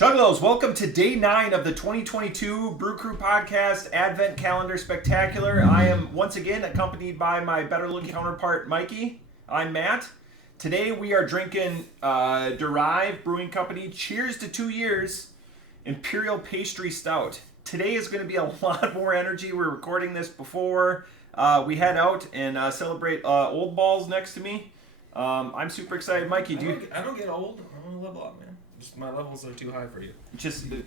Chuggalos, welcome to day 9 of the 2022 Brew Crew Podcast Advent Calendar Spectacular. I am once again accompanied by my better-looking counterpart, Mikey. I'm Matt. Today we are drinking Derive Brewing Company. Cheers to 2 years. Imperial Pastry Stout. Today is going to be a lot more energy. We're recording this before we head out and celebrate Old Balls next to me. I'm super excited. Mikey, I don't get old. I'm going to level up, man. Just my levels are too high for you.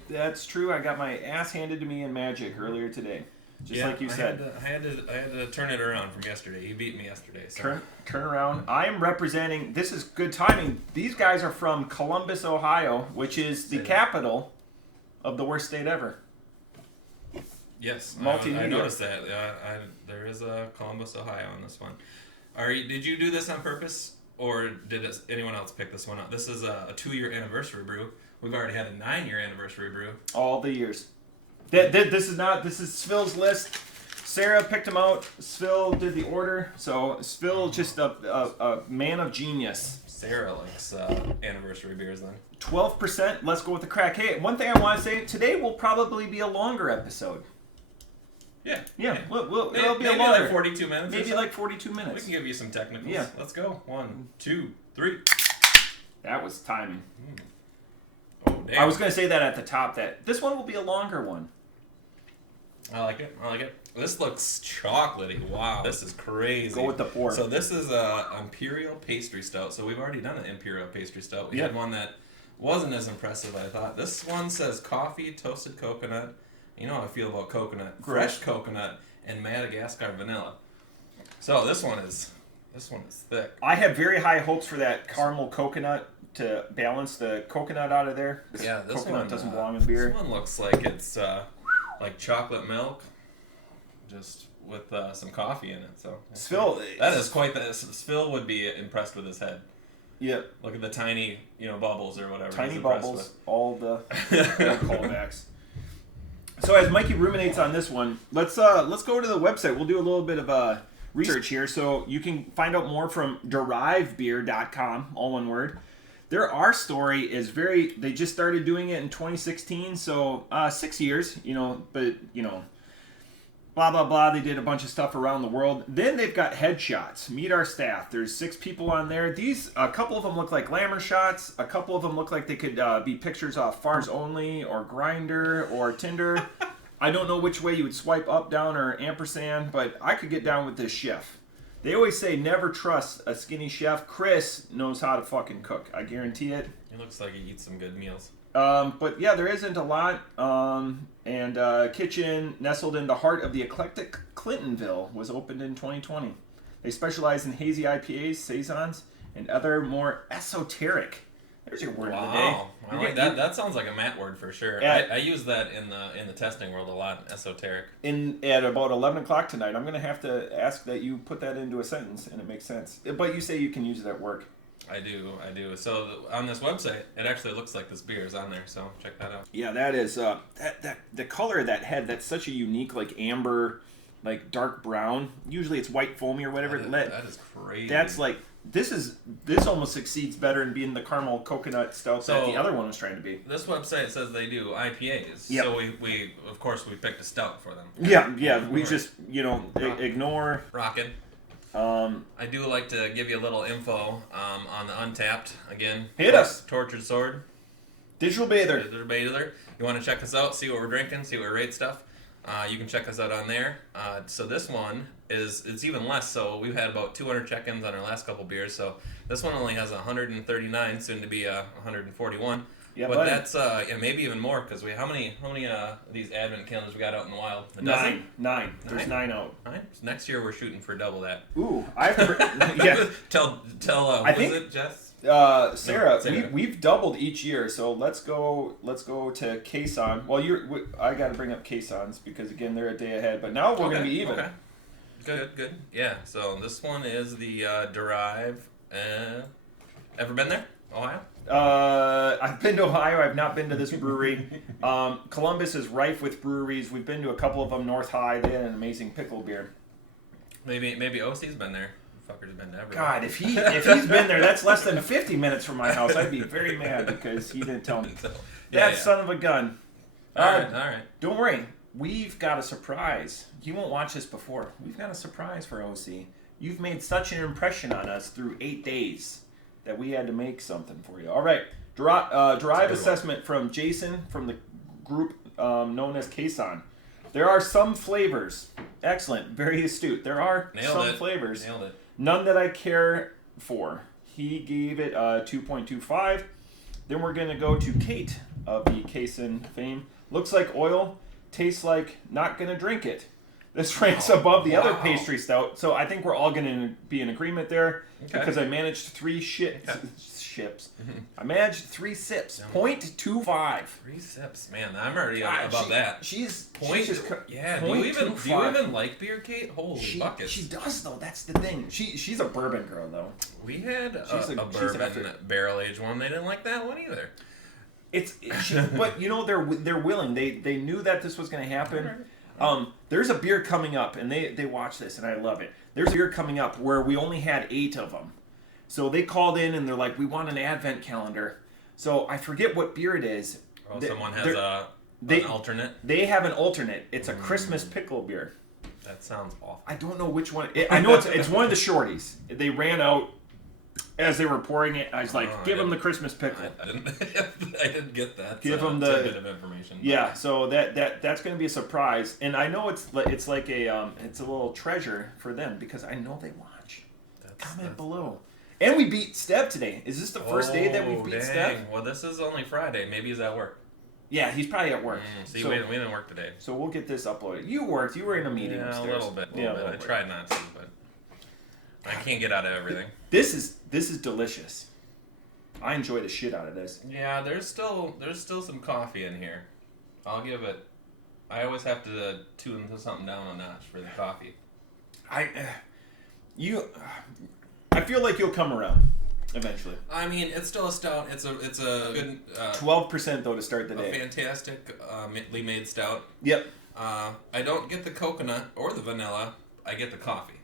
That's true. I got my ass handed to me in Magic earlier today. Like you said. I had to turn it around from yesterday. You beat me yesterday. So. Turn around. I am representing. This is good timing. These guys are from Columbus, Ohio, which is the capital of the worst state ever. Yes, I noticed that. There is a Columbus, Ohio on this one. Did you do this on purpose? Or did anyone else pick this one up? This is a 2-year anniversary brew. We've already had a 9-year anniversary brew. All the years. This is Svill's list. Sarah picked them out. Svill did the order. So Svill just a man of genius. Sarah likes anniversary beers then. 12%. Let's go with the crack. Hey, one thing I want to say, today will probably be a longer episode. Yeah. It'll be maybe a longer. Like 42 minutes. Maybe like 42 minutes. We can give you some technicals. Yeah. Let's go. 1, 2, 3. That was timing. Oh, damn. I was going to say that at the top, that this one will be a longer one. I like it. This looks chocolatey. Wow. This is crazy. Go with the pour. So this is a Imperial Pastry Stout. So we've already done an Imperial Pastry Stout. We had one that wasn't as impressive, I thought. This one says coffee, toasted coconut. You know how I feel about coconut. Fresh coconut and Madagascar vanilla. So this one is thick. I have very high hopes for that caramel coconut to balance the coconut out of there. Yeah, this coconut one doesn't belong in beer. This one looks like it's like chocolate milk, just with some coffee in it. So Svill, that is quite the. Svill would be impressed with his head. Yep. Look at the tiny, bubbles or whatever. Tiny bubbles, all the callbacks. So as Mikey ruminates on this one, let's go to the website. We'll do a little bit of research here, so you can find out more from derivebeer.com, all one word. Our story is they just started doing it in 2016, so 6 years, but blah, blah, blah. They did a bunch of stuff around the world. Then they've got headshots. Meet our staff. There's 6 people on there. A couple of them look like glamour shots. A couple of them look like they could be pictures off Farms Only or Grindr or Tinder. I don't know which way you would swipe up, down, or ampersand, but I could get down with this chef. They always say never trust a skinny chef. Chris knows how to fucking cook. I guarantee it. He looks like he eats some good meals. But yeah, there isn't a lot. Kitchen nestled in the heart of the eclectic Clintonville was opened in 2020. They specialize in hazy IPAs, saisons, and other more esoteric. There's your word of the day. I like that. That sounds like a Matt word for sure. I use that in the testing world a lot. Esoteric. At about 11 o'clock tonight, I'm going to have to ask that you put that into a sentence, and it makes sense. But you say you can use it at work. I do. So on this website, it actually looks like this beer is on there. So check that out. Yeah, that is the color of that head. That's such a unique, like amber, like dark brown. Usually it's white foamy or whatever. That is crazy. That's like this almost succeeds better in being the caramel coconut stout that the other one was trying to be. This website says they do IPAs. Yep. So we of course we picked a stout for them. Yeah. We just ignore rockin'. I do like to give you a little info on the Untapped again. Hit us. Tortured Sword. Digital Bather. You want to check us out, see what we're drinking, see what we rate stuff. You can check us out on there. So this one it's even less. So we've had about 200 check-ins on our last couple beers. So this one only has 139, soon to be 141. Yeah, but that's maybe even more because how many of these Advent calendars we got out in the wild? Nine. There's 9 out. 9? So next year we're shooting for double that. Ooh, I have to. Yeah. tell. I think, was it Jess? Sarah, we've doubled each year, so let's go to KASON. Well, I got to bring up KASONs because again they're a day ahead, but now we're gonna be even. Okay. Good. Yeah. So this one is the Derive. Ever been there, Ohio? I've been to Ohio. I've not been to this brewery. Columbus is rife with breweries. We've been to a couple of them. North High, they had an amazing pickle beer. Maybe OC's been there. Fucker's been everywhere. God, if he's been there, that's less than 50 minutes from my house. I'd be very mad because he didn't tell me. That son of a gun. All right. Don't worry. We've got a surprise. You won't watch this before. We've got a surprise for OC. You've made such an impression on us through 8 days that we had to make something for you. All right. Derive assessment from Jason from the group known as KASON. There are some flavors. Excellent. Very astute. There are some flavors. Nailed it. None that I care for. He gave it 2.25. Then we're going to go to Kate of the KASON fame. Looks like oil. Tastes like not going to drink it. This ranks above the other pastry stout. So I think we're all going to be in agreement there because I managed 3 ships. I managed 3 sips. 0.25. 3 sips. Man, I'm already above that. She's Do you even like beer, Kate? Holy buckets. She does, though. That's the thing. She's a bourbon girl, though. We had a bourbon barrel-aged one. They didn't like that one either. But you know they're willing. They knew that this was going to happen. There's a beer coming up, and they watch this, and I love it. There's a beer coming up where we only had 8 of them. So they called in, and they're like, we want an advent calendar. So I forget what beer it is. Oh, someone has an alternate? They have an alternate. It's a Christmas pickle beer. That sounds awful. I don't know which one. I know it's one of the shorties. They ran out as they were pouring it. I was like, give them the Christmas pickle. I didn't get that. Give them the bit of information. Yeah, so that's going to be a surprise, and I know it's like it's a little treasure for them because I know they watch. Comment below. And we beat Steb today. Is this the first day that we've beat Steb? Well, this is only Friday. Maybe he's at work. Yeah, he's probably at work. We didn't work today. So we'll get this uploaded. You worked. You were in a meeting upstairs. A little bit. I tried not to, but I can't get out of everything. This is delicious. I enjoy the shit out of this. Yeah, there's still some coffee in here. I'll give it. I always have to tune something down a notch for the coffee. I feel like you'll come around eventually. I mean, it's still a stout. It's a good 12% though to start the day. A fantastic made stout. Yep. I don't get the coconut or the vanilla. I get the coffee.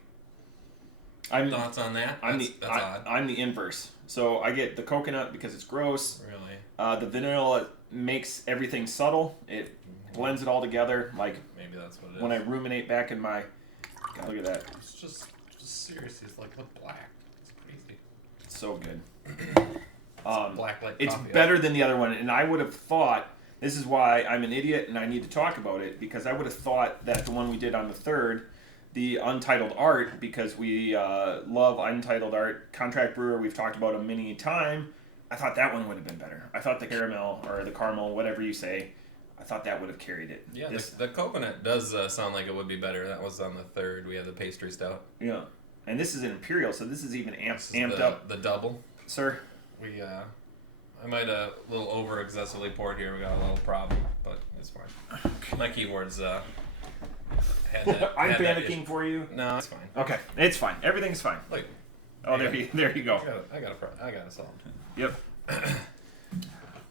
Thoughts on that? That's odd. I'm the inverse. So I get the coconut because it's gross. Really? The vanilla makes everything subtle. It blends it all together. Like maybe that's what it is. When I ruminate back in my, God, look at that. It's just seriously, it's like with black. It's crazy. It's so good. Black like it's coffee. better than the other one, and I would have thought. This is why I'm an idiot, and I need to talk about it because I would have thought that the one we did on the 3rd. The Untitled Art, because we love Untitled Art. Contract brewer, we've talked about him many times. I thought that one would have been better. I thought the caramel, or the caramel, whatever you say, I thought that would have carried it. Yeah, the coconut does sound like it would be better. That was on the 3rd. We had the pastry stout. Yeah. And this is an Imperial, so this is even amped up. The double. Sir? I might have a little over-excessively poured here. We got a little problem, but it's fine. Okay. My keywords... I'm panicking for you. No, it's fine. Okay, it's fine. Everything's fine. Like, there you go. I got a solve. Yep.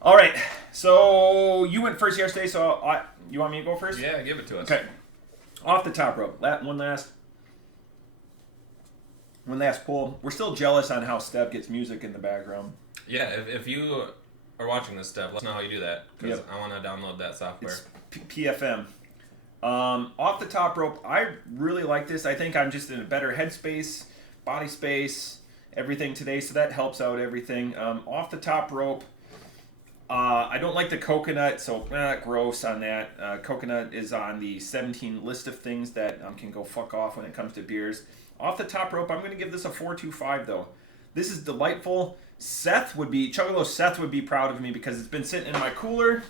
All right. So you went first yesterday. So you want me to go first? Yeah, give it to us. Okay. Off the top rope. One last pull. We're still jealous on how Steph gets music in the background. Yeah, if you are watching this, Steph, let us know how you do that because I want to download that software. It's PFM. Off the top rope, I really like this. I think I'm just in a better headspace, body space, everything today, so that helps out everything. Off the top rope, I don't like the coconut, so gross on that. Coconut is on the 17 list of things that can go fuck off when it comes to beers. Off the top rope, I'm going to give this a 4.25 though. This is delightful. Chuggalos Seth would be proud of me because it's been sitting in my cooler.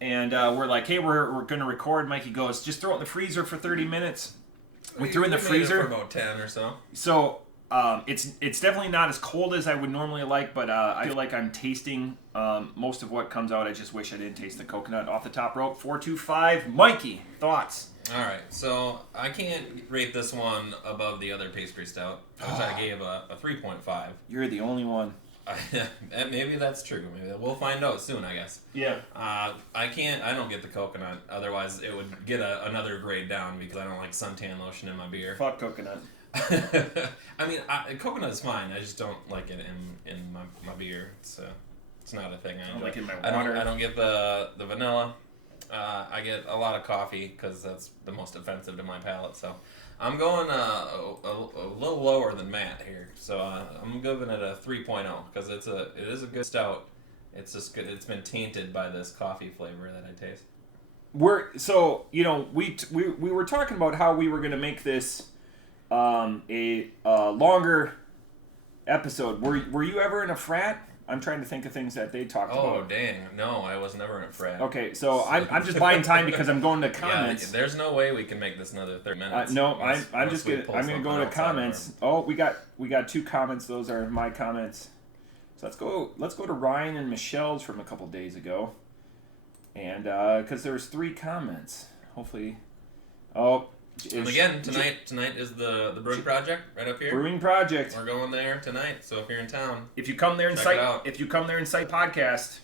And we're like, hey, we're going to record. Mikey goes, just throw it in the freezer for 30 minutes. We threw it in the freezer. For about 10 or so. So it's definitely not as cold as I would normally like, but I feel like I'm tasting most of what comes out. I just wish I didn't taste the coconut. Off the top rope, 4.25. Mikey, thoughts? All right, so I can't rate this one above the other pastry stout, which I gave a 3.5. You're the only one. Maybe that's true. Maybe we'll find out soon, I guess. Yeah. I don't get the coconut. Otherwise, it would get another grade down because I don't like suntan lotion in my beer. Fuck coconut. I mean, coconut is fine. I just don't like it in my beer. So It's not a thing I I don't enjoy. like it in my I water. don't get the vanilla. I get a lot of coffee because that's the most offensive to my palate. So I'm going a little lower than Matt here. So I'm giving it a 3.0 because it is a good stout. It's just good. It's been tainted by this coffee flavor that I taste. We were talking about how we were going to make this a longer episode. Were you ever in a frat? I'm trying to think of things that they talked about. Oh dang! No, I was never in a frat. Okay, so I'm just buying time because I'm going to comments. Yeah, there's no way we can make this another 30 minutes. No, I'm gonna go to comments. Oh, we got 2 comments. Those are my comments. So let's go to Ryan and Michelle's from a couple days ago, and because there's 3 comments. Hopefully, and again, tonight is the Brewing Project right up here. Brewing Project. We're going there tonight, so if you're in town, if you come there and cite podcast,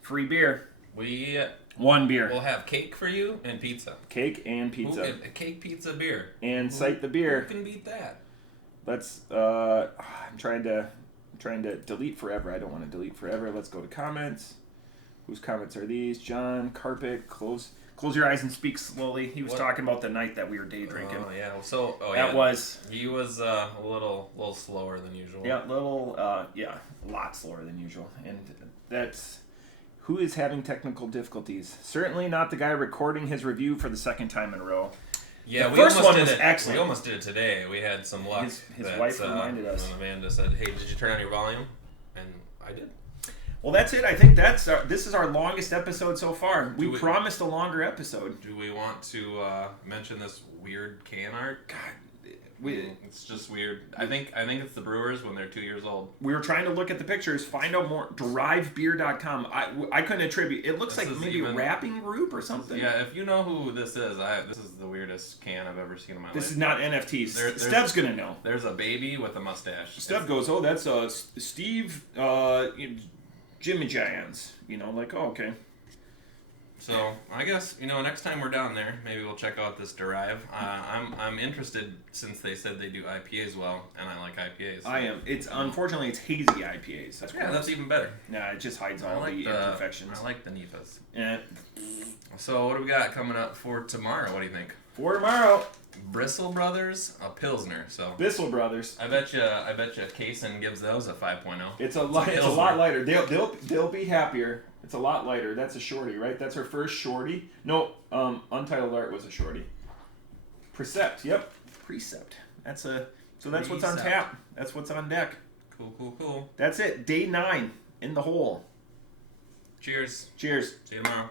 free beer. 1 beer. We'll have cake for you and pizza. Cake and pizza. A cake, pizza, beer. And cite the beer. Who can beat that? Let's. I'm trying to delete forever. I don't want to delete forever. Let's go to comments. Whose comments are these? John Carpet. Close your eyes and speak slowly. He was talking about the night that we were day drinking. Oh yeah. He was a little slower than usual. Yeah, a lot slower than usual. And that's who is having technical difficulties. Certainly not the guy recording his review for the 2nd time in a row. Yeah, the first one was excellent. We almost did it today. We had some luck. His wife reminded us. When Amanda said, "Hey, did you turn on your volume?" And I did. Well, that's it. I think this is our longest episode so far. We promised a longer episode. Do we want to mention this weird can art? God, it's just weird. I think it's the brewers when they're 2 years old. We were trying to look at the pictures, find out more. Derivebeer.com. I couldn't attribute. It looks like maybe wrapping group or something. Yeah, if you know who this is, this is the weirdest can I've ever seen in my life. This is not NFTs. Stev's gonna know. There's a baby with a mustache. Steve goes, oh, that's Steve Jimmy Jans. Okay. So I guess next time we're down there, maybe we'll check out this Derive. I'm interested since they said they do IPAs well, and I like IPAs. So. I am. Unfortunately it's hazy IPAs. That's even better. Nah, it just hides all the imperfections. I like the NEPAs. Yeah. So what do we got coming up for tomorrow? What do you think? For tomorrow, Bristle Brothers, a Pilsner. So Bissell Brothers. I bet you KASON gives those a 5.0. It's a lot lighter. They'll be happier. It's a lot lighter. That's a shorty, right? That's her first shorty. No, Untitled Art was a shorty. Precept. Yep. Precept. That's what's on tap. That's what's on deck. Cool. That's it. Day 9 in the hole. Cheers. Cheers. See you tomorrow.